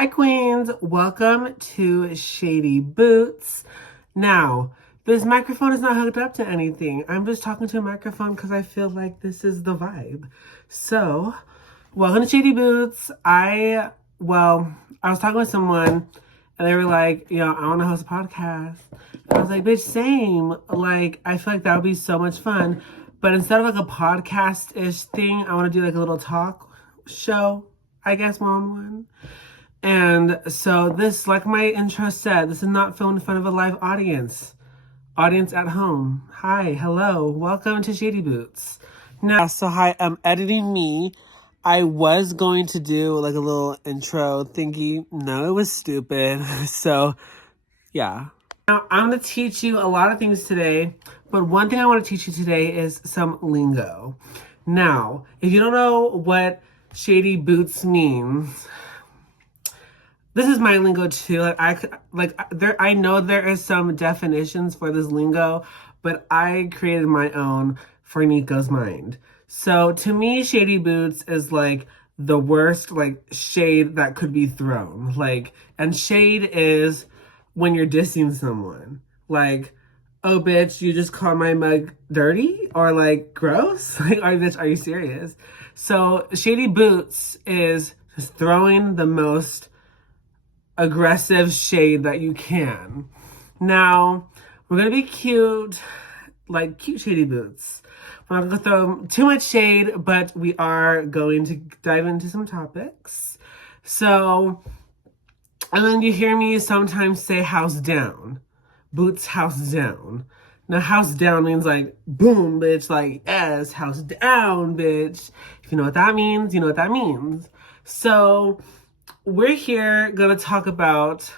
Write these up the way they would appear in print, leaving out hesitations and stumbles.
Hi Queens, welcome to Shady Boots. Now, this microphone is not hooked up to anything. I'm just talking to a microphone because I feel like this is the vibe. So, welcome to Shady Boots. I was talking with someone and they were like, I want to host a podcast. And I was like, bitch, same. Like, I feel like that would be so much fun. But instead of like a podcast-ish thing, I want to do like a little talk show, I guess, one-on-one. And so this, like my intro said, this is not filmed in front of a live audience. Audience at home. Hi, hello, welcome to Shady Boots. Now, so hi, I'm editing me. I was going to do like a little intro thingy. No, it was stupid. So, yeah. Now, I'm going to teach you a lot of things today, but one thing I want to teach you today is some lingo. Now, if you don't know what Shady Boots means, this is my lingo too. I know there is some definitions for this lingo, but I created my own for Nico's mind. So to me, Shady Boots is like the worst like shade that could be thrown. And shade is when you're dissing someone. Like, oh bitch, you just called my mug dirty or like gross? Like, bitch, are you serious? So Shady Boots is just throwing the most aggressive shade that you can. Now, we're gonna be cute, like cute Shady Boots. We're not gonna throw too much shade, but we are going to dive into some topics. So, and then you hear me sometimes say house down. Boots house down. Now, house down means like, boom, bitch, like, yes, house down, bitch. If you know what that means, you know what that means. So, we're here gonna talk about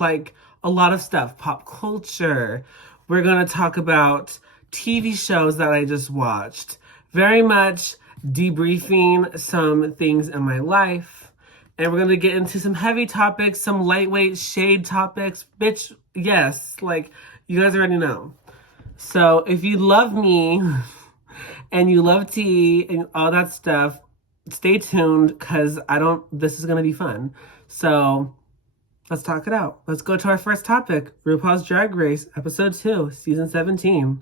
like a lot of stuff, pop culture. We're gonna talk about TV shows that I just watched. Very much debriefing some things in my life. And we're gonna get into some heavy topics, some lightweight shade topics. Bitch, yes, like you guys already know. So if you love me and you love tea and all that stuff, stay tuned because this is going to be fun. So let's talk it out. Let's go to our first topic, RuPaul's Drag Race, episode 2, season 17.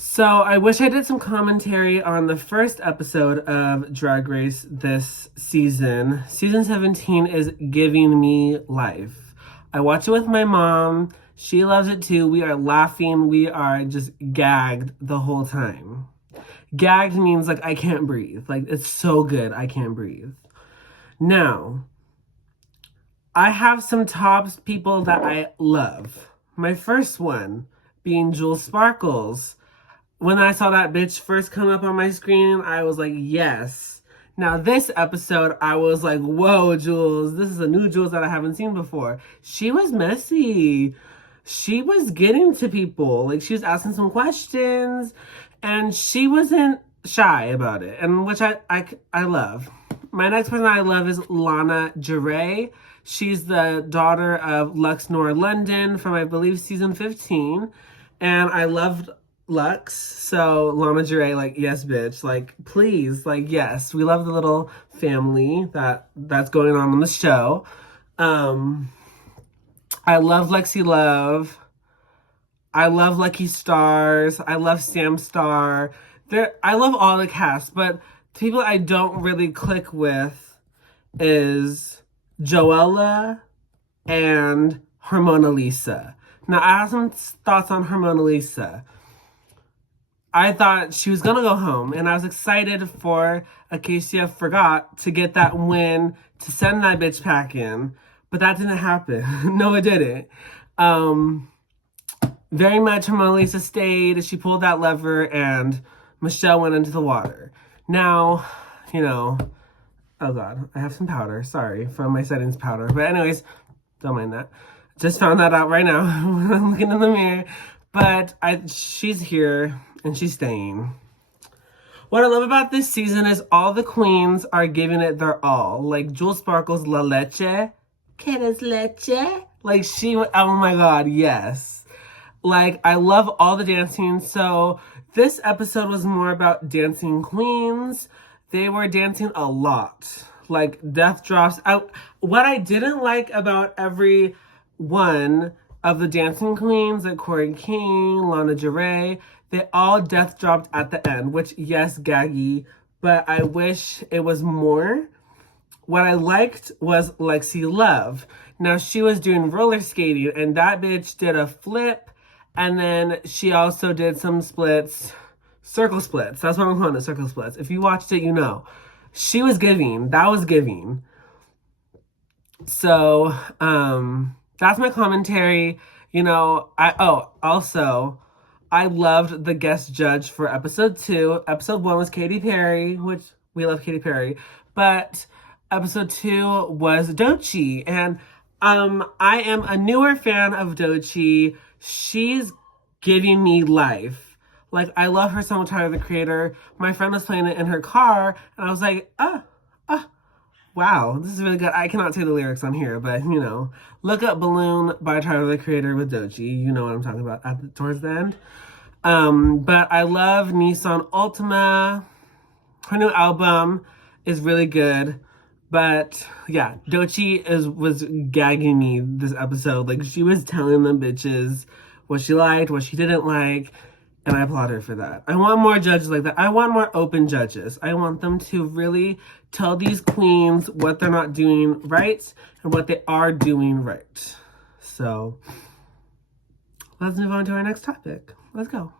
So I wish I did some commentary on the first episode of Drag Race this season. Season 17 is giving me life. I watch it with my mom. She loves it too. We are laughing. We are just gagged the whole time. Gagged means like I can't breathe. Like it's so good. I can't breathe. Now, I have some top people that I love. My first one being Jules Sparkles. When I saw that bitch first come up on my screen, I was like, yes. Now, this episode, I was like, whoa, Jules. This is a new Jules that I haven't seen before. She was messy. She was getting to people. Like, she was asking some questions, and she wasn't shy about it, and which I love. My next person I love is Lana Jure. She's the daughter of Lux Nor London from, I believe, season 15, and I loved Lux, so Lana Jure, like, yes, bitch, like, please, like, yes, we love the little family that's going on the show. I love Lexi Love. I love Lucky Stars. I love Sam Star. I love all the cast, but the people I don't really click with is Joella and Hermona Lisa. Now, I have some thoughts on Hermona Lisa. I thought she was gonna go home, and I was excited for Acacia Forgot to get that win to send that bitch packing, but that didn't happen. No, it didn't. Very much Hermona Lisa stayed. She pulled that lever, and Michelle went into the water. Now, oh God, I have some powder. Sorry, from my settings powder. But anyways, don't mind that. Just found that out right now when I'm looking in the mirror. But she's here, and she's staying. What I love about this season is all the queens are giving it their all. Like Jules Sparkles, La Leche. ¿Quieres leche? Like oh my God, yes. Like, I love all the dancing. So this episode was more about dancing queens. They were dancing a lot. Like death drops out. What I didn't like about every one of the dancing queens, like Corey King, Lana Del, they all death dropped at the end, which yes, gaggy, but I wish it was more. What I liked was Lexi Love. Now she was doing roller skating and that bitch did a flip and then she also did some splits, circle splits. That's what I'm calling it, circle splits. If you watched it, you know. She was giving. That was giving. So, that's my commentary. You know, also I loved the guest judge for episode 2. Episode 1 was Katy Perry, which we love Katy Perry. But episode 2 was Doechii. And I am a newer fan of Doechii. She's giving me life. Like, I love her song with Tyler, the Creator. My friend was playing it in her car, and I was like, wow, this is really good. I cannot say the lyrics on here, but, you know, look up Balloon by Tyler, the Creator with Doechii. You know what I'm talking about towards the end. But I love Nissan Ultima. Her new album is really good. But yeah, Doechii was gagging me this episode. Like, she was telling them bitches what she liked, what she didn't like, and I applaud her for that. I want more judges like that. I want more open judges. I want them to really tell these queens what they're not doing right and what they are doing right. So let's move on to our next topic. Let's go.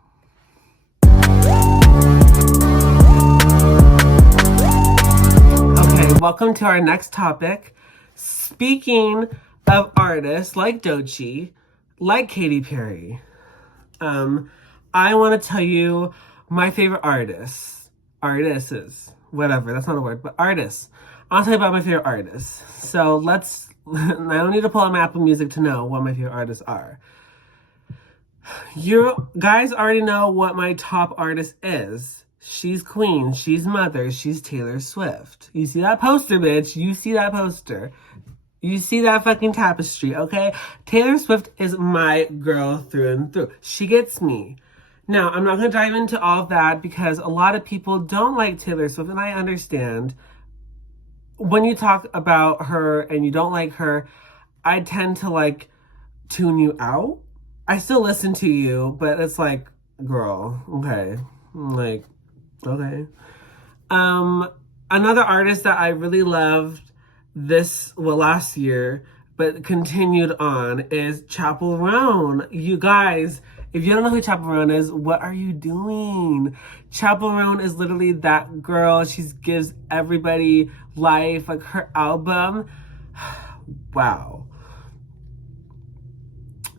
Okay, welcome to our next topic. Speaking of artists like Doechii, like Katy Perry, I want to tell you my favorite artists, whatever, that's not a word, but artists. I'll tell you about my favorite artists. So let's, I don't need to pull out my Apple Music to know what my favorite artists are. You guys already know what my top artist is. She's queen, she's mother, she's Taylor Swift. You see that poster, bitch? You see that poster. You see that fucking tapestry, okay? Taylor Swift is my girl through and through. She gets me. Now, I'm not going to dive into all of that because a lot of people don't like Taylor Swift, and I understand. When you talk about her and you don't like her, I tend to, like, tune you out. I still listen to you, but it's like, girl, okay. Like, okay. Another artist that I really loved last year, but continued on is Chappell Roan. You guys, if you don't know who Chappell Roan is, what are you doing? Chappell Roan is literally that girl. She gives everybody life. Like, her album, wow.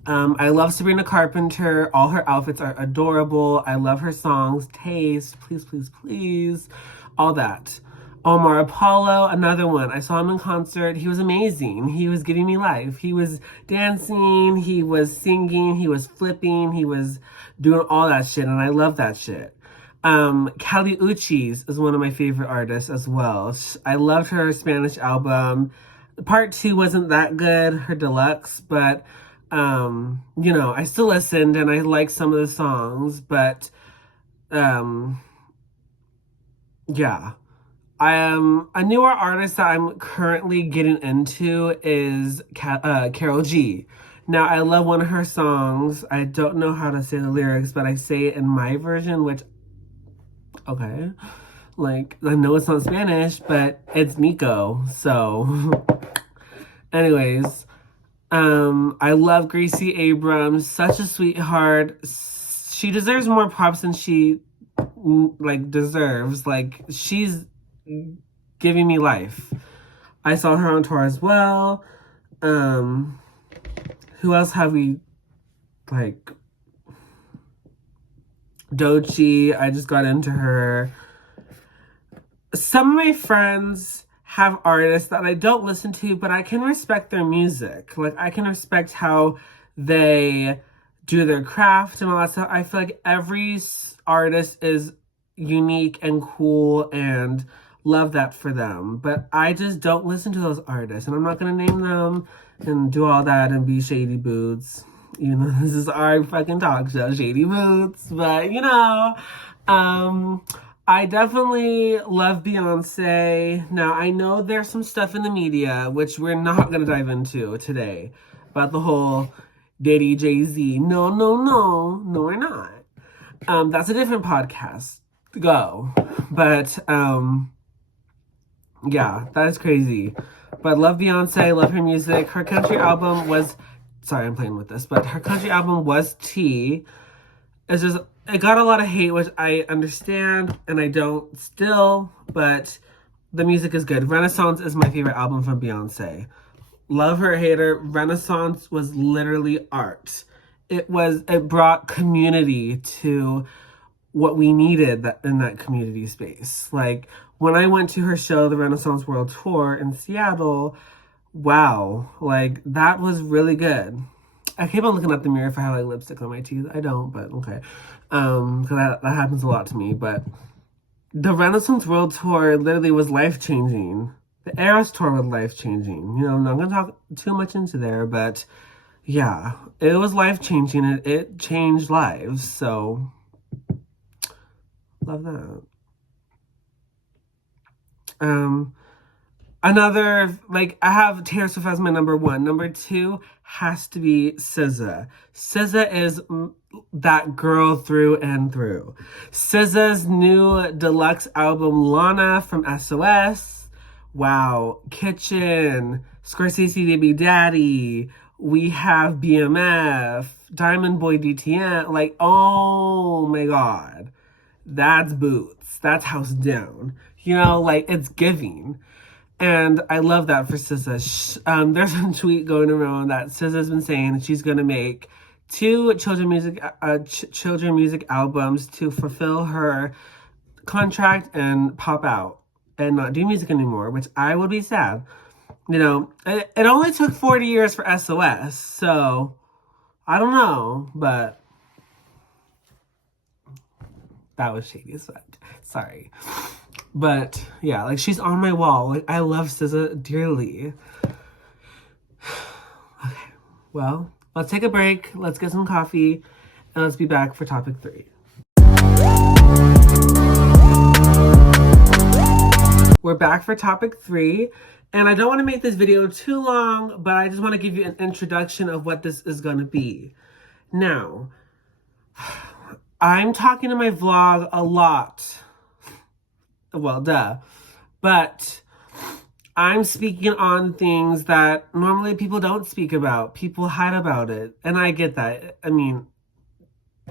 I love Sabrina Carpenter. All her outfits are adorable. I love her songs. Taste, please, please, please. All that. Omar Apollo, another one. I saw him in concert. He was amazing. He was giving me life. He was dancing. He was singing. He was flipping. He was doing all that shit, and I love that shit. Kali Uchis is one of my favorite artists as well. I loved her Spanish album. Part 2 wasn't that good, her deluxe, but you know, I still listened and I liked some of the songs, but yeah. A newer artist that I'm currently getting into is Karol G. Now, I love one of her songs. I don't know how to say the lyrics, but I say it in my version, which, okay. Like, I know it's not Spanish, but it's Nico, so. Anyways, I love Gracie Abrams, such a sweetheart. She deserves more props than she, like, deserves. Like, she's giving me life. I saw her on tour as well. Who else have we, like, Doechii, I just got into her. Some of my friends have artists that I don't listen to, but I can respect their music. Like, I can respect how they do their craft and all that stuff. I feel like every artist is unique and cool and love that for them. But I just don't listen to those artists. And I'm not going to name them and do all that and be Shady Boots. You know, this is our fucking talk show, Shady Boots. But, I definitely love Beyonce. Now, I know there's some stuff in the media, which we're not going to dive into today, about the whole Diddy Jay-Z. No, no, no. No, we're not. That's a different podcast. Go. But, yeah, that is crazy. But love Beyonce, love her music. Her country album was, sorry, I'm playing with this, but her country album was Tea. It's just, it got a lot of hate, which I understand, and I don't still, but the music is good. Renaissance is my favorite album from Beyonce. Love her, hater. Renaissance was literally art. It brought community to what we needed in that community space. Like, when I went to her show, the Renaissance World Tour in Seattle, wow, like, that was really good. I keep on looking at the mirror if I have, like, lipstick on my teeth. I don't, but okay. Because that happens a lot to me. But the Renaissance World Tour literally was life-changing. The Eras Tour was life-changing. You know, I'm not going to talk too much into there, but yeah, it was life-changing. It changed lives, so love that. Another, like, I have Taylor Swift as my number one. Number two has to be SZA. SZA is that girl through and through. SZA's new deluxe album, Lana from SOS. Wow. Kitchen, Scorsese Baby Daddy. We have BMF, Diamond Boy DTN. Like, oh my God. That's Boots. That's House Down. You know, like, it's giving. And I love that for SZA. There's a tweet going around that SZA's been saying that she's going to make two children music albums to fulfill her contract and pop out and not do music anymore, which I would be sad. You know, it only took 40 years for SOS, so I don't know, but that was shady as fuck. Sorry. But yeah, like, she's on my wall. Like, I love SZA dearly. Okay, well, let's take a break. Let's get some coffee, and let's be back for topic 3. We're back for topic 3, and I don't want to make this video too long, but I just want to give you an introduction of what this is going to be. Now, I'm talking in my vlog a lot. Well, duh. But I'm speaking on things that normally people don't speak about. People hide about it. And I get that. I mean,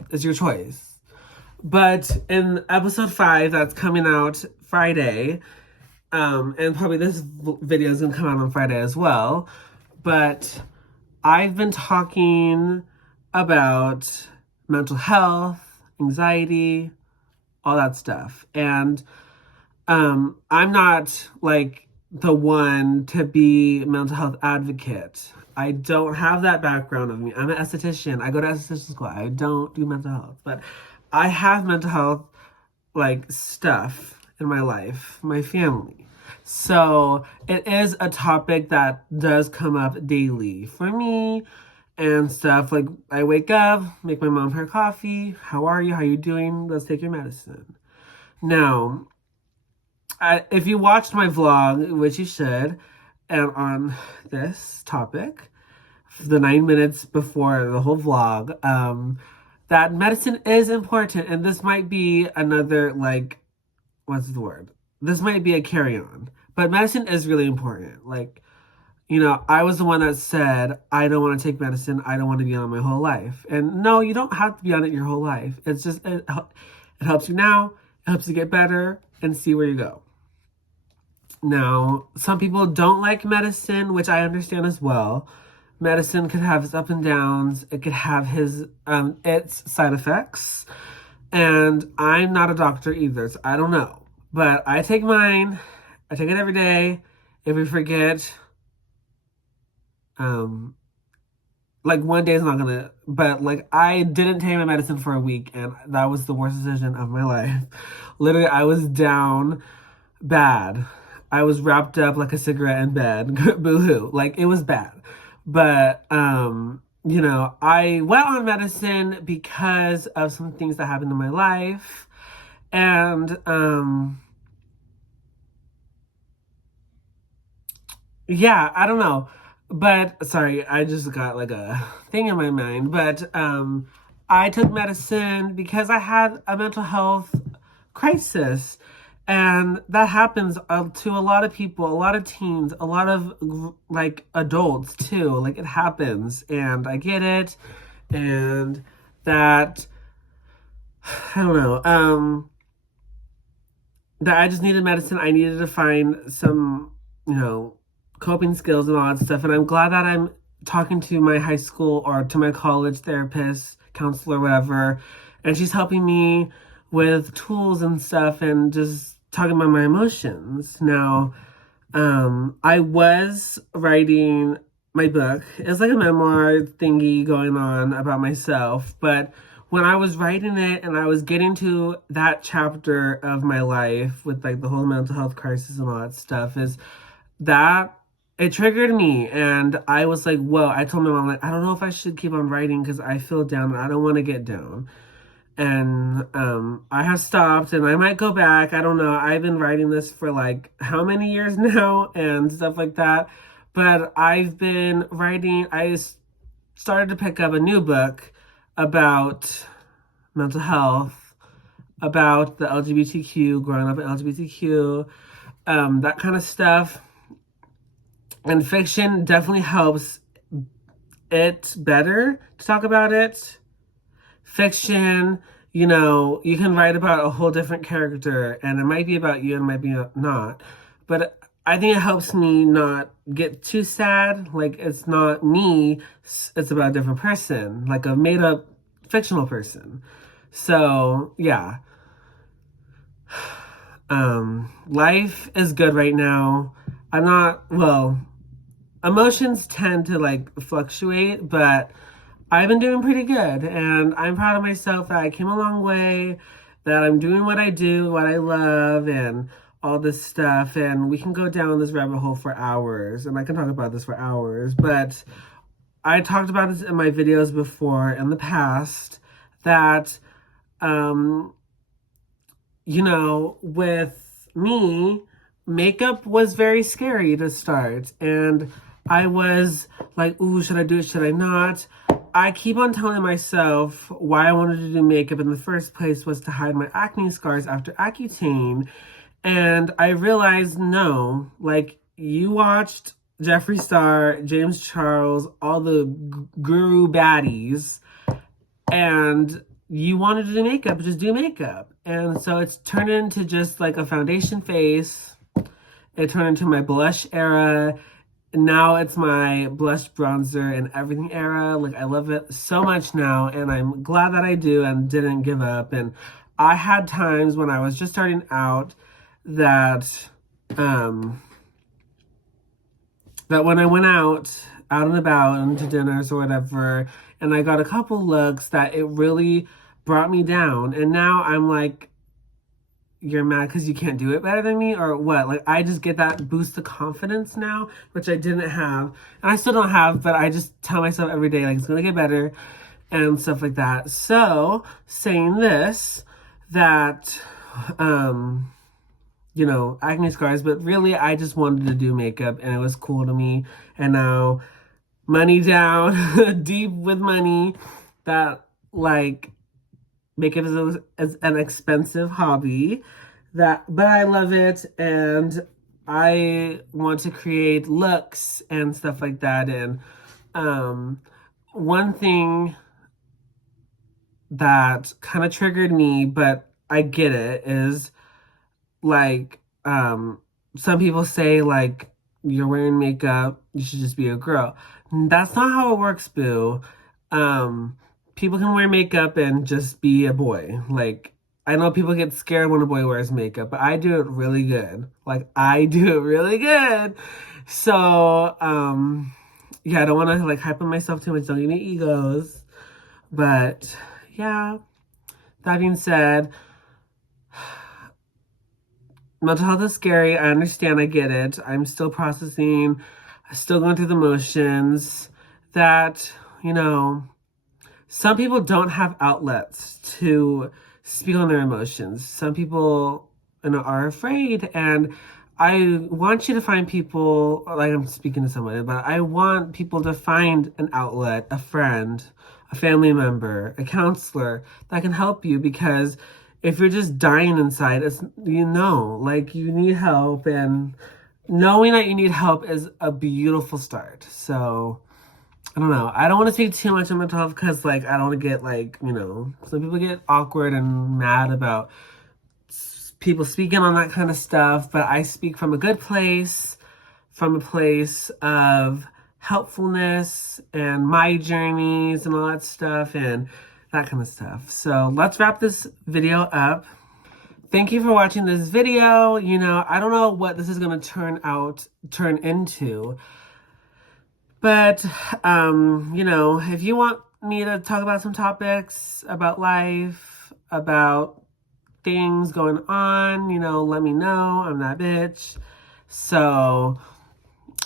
it's your choice. But in episode 5, that's coming out Friday, and probably this video is going to come out on Friday as well, but I've been talking about mental health, anxiety, all that stuff. And I'm not, like, the one to be a mental health advocate. I don't have that background of me. I'm an esthetician. I go to esthetician school. I don't do mental health. But I have mental health, like, stuff in my life, my family. So it is a topic that does come up daily for me and stuff. Like, I wake up, make my mom her coffee. How are you? How you doing? Let's take your medicine. Now, if you watched my vlog, which you should, and on this topic, the 9 minutes before the whole vlog, that medicine is important, and this might be another, like, what's the word? This might be a carry-on, but medicine is really important. Like, you know, I was the one that said, I don't want to take medicine. I don't want to be on it my whole life. And no, you don't have to be on it your whole life. It's just, it helps you now. It helps you get better and see where you go. Now, some people don't like medicine, which I understand as well. Medicine could have its ups and downs. It could have its side effects. And I'm not a doctor either, so I don't know. But I take mine. I take it every day. If we forget, like, one day is not gonna, but, like, I didn't take my medicine for a week, and that was the worst decision of my life. Literally, I was down bad. I was wrapped up like a cigarette in bed. Boo-hoo. Like, it was bad. But, I went on medicine because of some things that happened in my life. And, yeah, I don't know. But sorry, I just got like a thing in my mind. But I took medicine because I had a mental health crisis. And that happens to a lot of people, a lot of teens, a lot of like adults too. Like it happens. And I get it. And that, I don't know. That I just needed medicine. I needed to find some, coping skills and all that stuff. And I'm glad that I'm talking to my high school or to my college therapist, counselor, whatever. And she's helping me with tools and stuff and just talking about my emotions. Now, I was writing my book. It's like a memoir thingy going on about myself, but when I was writing it and I was getting to that chapter of my life with like the whole mental health crisis and all that stuff, is that it triggered me and I was like, whoa, I told my mom, like, I don't know if I should keep on writing because I feel down and I don't want to get down. And I have stopped and I might go back. I don't know. I've been writing this for like how many years now and stuff like that. But I've been writing, started to pick up a new book about mental health, about the LGBTQ, growing up in LGBTQ, that kind of stuff. And fiction definitely helps it better to talk about it. Fiction, you can write about a whole different character and it might be about you and it might be not. But I think it helps me not get too sad. Like it's not me, it's about a different person, like a made up fictional person. So, yeah. Life is good right now. I'm not, well, emotions tend to like fluctuate, but I've been doing pretty good and I'm proud of myself that I came a long way, that I'm doing what I do, what I love, and all this stuff. And we can go down this rabbit hole for hours and I can talk about this for hours, but I talked about this in my videos before in the past that, um, with me, makeup was very scary to start. And I was like, ooh, should I do it? Should I not? I keep on telling myself why I wanted to do makeup in the first place was to hide my acne scars after Accutane. And I realized, no, like you watched Jeffree Star, James Charles, all the guru baddies, and you wanted to do makeup, just do makeup. And so it's turned into just like a foundation face. It turned into my blush era. Now it's my blush bronzer and everything era. Like I love it so much now and I'm glad that I do and didn't give up. And I had times when I was just starting out that um that when I went out and about and to dinners or whatever, and I got a couple looks that it really brought me down. And now I'm like, you're mad because you can't do it better than me or what? Like I just get that boost of confidence now, which I didn't have. And I still don't have, but I just tell myself every day, like it's gonna get better and stuff like that. So saying this, that acne scars, but really I just wanted to do makeup and it was cool to me. And now money down, deep with money, that like makeup is an expensive hobby but I love it and I want to create looks and stuff like that. And one thing that kind of triggered me, but I get it, is like some people say like you're wearing makeup, you should just be a girl. That's not how it works, boo. um People can wear makeup and just be a boy. Like I know people get scared when a boy wears makeup, but I do it really good. Like I do it really good. So yeah, I don't want to like hype on myself too much, don't give me egos. But yeah, that being said, mental health is scary. I understand. I get it. I'm still processing, still going through the motions. That you know, some people don't have outlets to speak on their emotions. Some people, you know, are afraid, and I want you to find people, like I'm speaking to somebody, but I want people to find an outlet, a friend, a family member, a counselor that can help you, because if you're just dying inside, it's, you know, like you need help, and knowing that you need help is a beautiful start. So, I don't know. I don't want to speak too much on mental health because, like, I don't want to get, like, you know, some people get awkward and mad about people speaking on that kind of stuff, but I speak from a good place, from a place of helpfulness and my journeys and all that stuff and that kind of stuff. So let's wrap this video up. Thank you for watching this video. You know, I don't know what this is going to turn into. But, you know, if you want me to talk about some topics about life, about things going on, you know, let me know. I'm that bitch. So,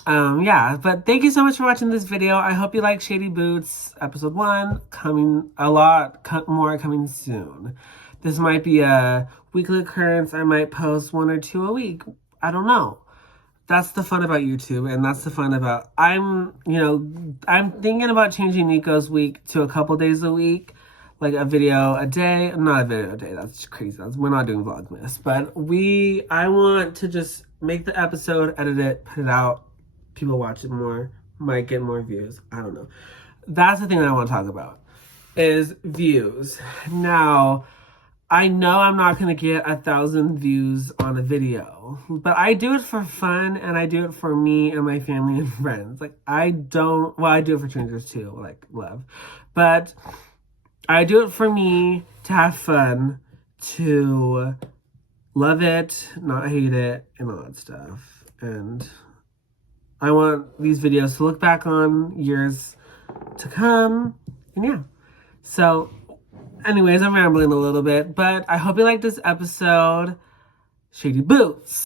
yeah, but thank you so much for watching this video. I hope you like Shady Boots episode 1, coming a lot more coming soon. This might be a weekly occurrence. I might post 1 or 2 a week. I don't know. That's the fun about YouTube, and that's the fun about, I'm thinking about changing Nico's week to a couple days a week, like a video a day. Not a video a day, that's crazy. We're not doing Vlogmas, but I want to just make the episode, edit it, put it out, people watch it more, might get more views, I don't know. That's the thing that I want to talk about, is views. Now, I know I'm not going to get 1,000 views on a video, but I do it for fun, and I do it for me and my family and friends. Like, I do it for strangers too, like love, but I do it for me, to have fun, to love it, not hate it, and all that stuff. And I want these videos to look back on years to come, and yeah. So, anyways, I'm rambling a little bit, but I hope you liked this episode. Shady Boots.